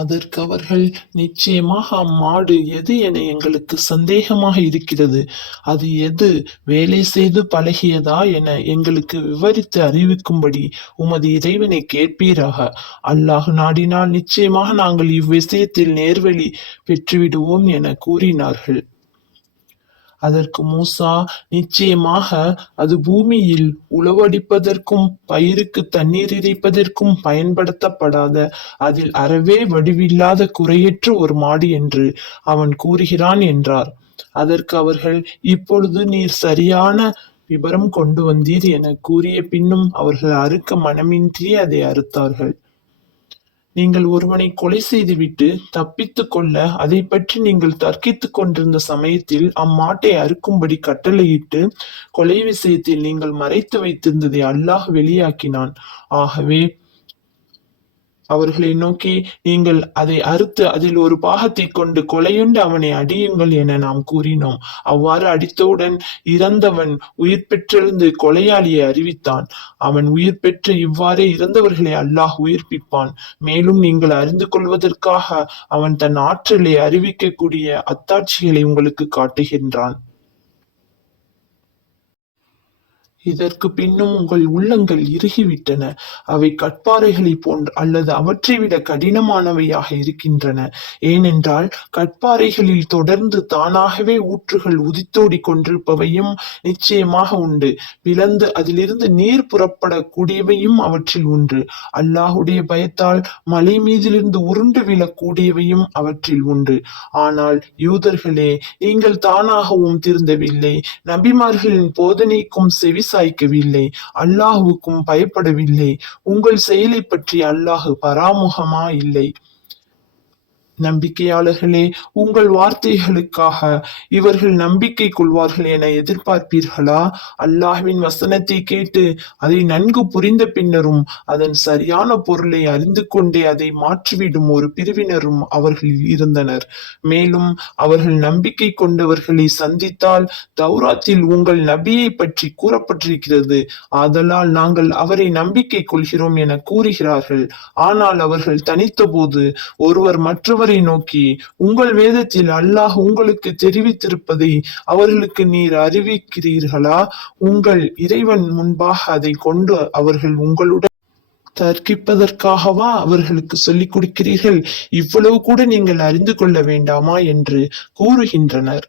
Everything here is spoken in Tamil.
அதற்கு அவர்கள் நிச்சயமாக அம்மாடு எது என எங்களுக்கு சந்தேகமாக இருக்கிறது? அது எது? வேலை செய்து பழகியதா என எங்களுக்கு விவரித்து அறிவிக்கும்படி உமது இறைவனை கேட்பீராக. அல்லாஹ் நாடினால் நிச்சயமாக நாங்கள் இவ்விஷயத்தில் நேர்வழி பெற்றுவிடுவோம் என கூறினார்கள். அதற்கு மூசா நிச்சயமாக அது பூமியில் உழவடிப்பதற்கும் பயிருக்கு தண்ணீர் இறைப்பதற்கும் பயன்படுத்தப்படாத அதில் அறவே வடிவில்லாத குறையற்ற ஒரு மாடு என்று அவன் கூறுகிறான் என்றார். அதற்கு அவர்கள் இப்பொழுது நீர் சரியான விபரம் கொண்டு வந்தீர் என கூறிய பின்னும் அவர்கள் அறுக்க மனமின்றி அதை அறுத்தார்கள். நீங்கள் ஒருவனை கொலை செய்துவிட்டு தப்பித்துக் கொள்ள அதை பற்றி நீங்கள் தர்க்கித்துக் கொண்டிருந்த சமயத்தில் அம்மாட்டை அறுக்கும்படி கட்டளையிட்டு கொலை விஷயத்தில் நீங்கள் மறைத்து வைத்திருந்ததை அல்லாஹ் வெளியாக்கினான். ஆகவே அவர்களை நோக்கி நீங்கள் அதை அறுத்து அதில் ஒரு பாகத்தை கொண்டு கொலையுண்டு அவனை அடியுங்கள் என நாம் கூறினோம். அவ்வாறு அடித்தவுடன் இறந்தவன் உயிர் பெற்றெழுந்து கொலையாளியை அறிவித்தான். அவன் உயிர் பெற்று இவ்வாறே இறந்தவர்களை அல்லாஹ் உயிர்ப்பிப்பான். மேலும் நீங்கள் அறிந்து கொள்வதற்காக அவன் தன் ஆற்றலை அறிவிக்கக்கூடிய அத்தாட்சிகளை உங்களுக்கு காட்டுகின்றான். இதற்கு பின்னும் உங்கள் உள்ளங்கள் இறுகிவிட்டன. அவை கட்பாறைகளை போன்ற அல்லது அவற்றை விட கடினமானவையாக இருக்கின்றன. ஏனென்றால் கட்பாறைகளில் தொடர்ந்து தானாகவே ஊற்றுகள் உதித்தோடி கொண்டிருப்பவையும் நிச்சயமாக உண்டு. பிளந்து அதிலிருந்து நீர் புறப்படக்கூடியவையும் அவற்றில் உண்டு அல்லாஹுடைய பயத்தால் மலை மீதிலிருந்து உருண்டு விழக்கூடியவையும் அவற்றில் உண்டு ஆனால் யூதர்களே நீங்கள் தானாகவும் திருந்தவில்லை. நபிமார்களின் போதனைக்கும் செவி சாய்க்கவில்லை அல்லாஹுவுக்கும் பயப்படவில்லை. உங்கள் செயலை பற்றி அல்லாஹு பராமுகமா இல்லை நம்பிக்கையாளர்களே உங்கள் வார்த்தைகளுக்காக இவர்கள் நம்பிக்கை கொள்வார்கள் என எதிர்பார்ப்பீர்களா? அல்லாஹ்வின் வசனத்தை கேட்டு அதை நன்கு புரிந்த பின்னரும் அதன் சரியான பொருளை அறிந்து கொண்டே அதை மாற்றிவிடும் ஒரு பிரிவினரும் அவர்களில் இருந்தனர். மேலும் அவர்கள் நம்பிக்கை கொண்டவர்களை சந்தித்தால் தௌராத்தில் உங்கள் நபியை பற்றி கூறப்பட்டிருக்கிறது. ஆதலால் நாங்கள் அவரை நம்பிக்கை கொள்கிறோம் என கூறுகிறார்கள். ஆனால் அவர்கள் தனித்தபோது ஒருவர் மற்றவர் அவரை நோக்கி உங்கள் வேதத்தில் அல்லாஹ் உங்களுக்கு தெரிவித்திருப்பதை அவர்களுக்கு நீர் அறிவிக்கிறீர்களா? உங்கள் இறைவன் முன்பாக அதை கொண்டு அவர்கள் உங்களுடன் தர்க்கிப்பதற்காகவா அவர்களுக்கு சொல்லிக் கொடுக்கிறீர்கள்? இவ்வளவு கூட நீங்கள் அறிந்து கொள்ள வேண்டாமா? என்று கூறுகின்றனர்.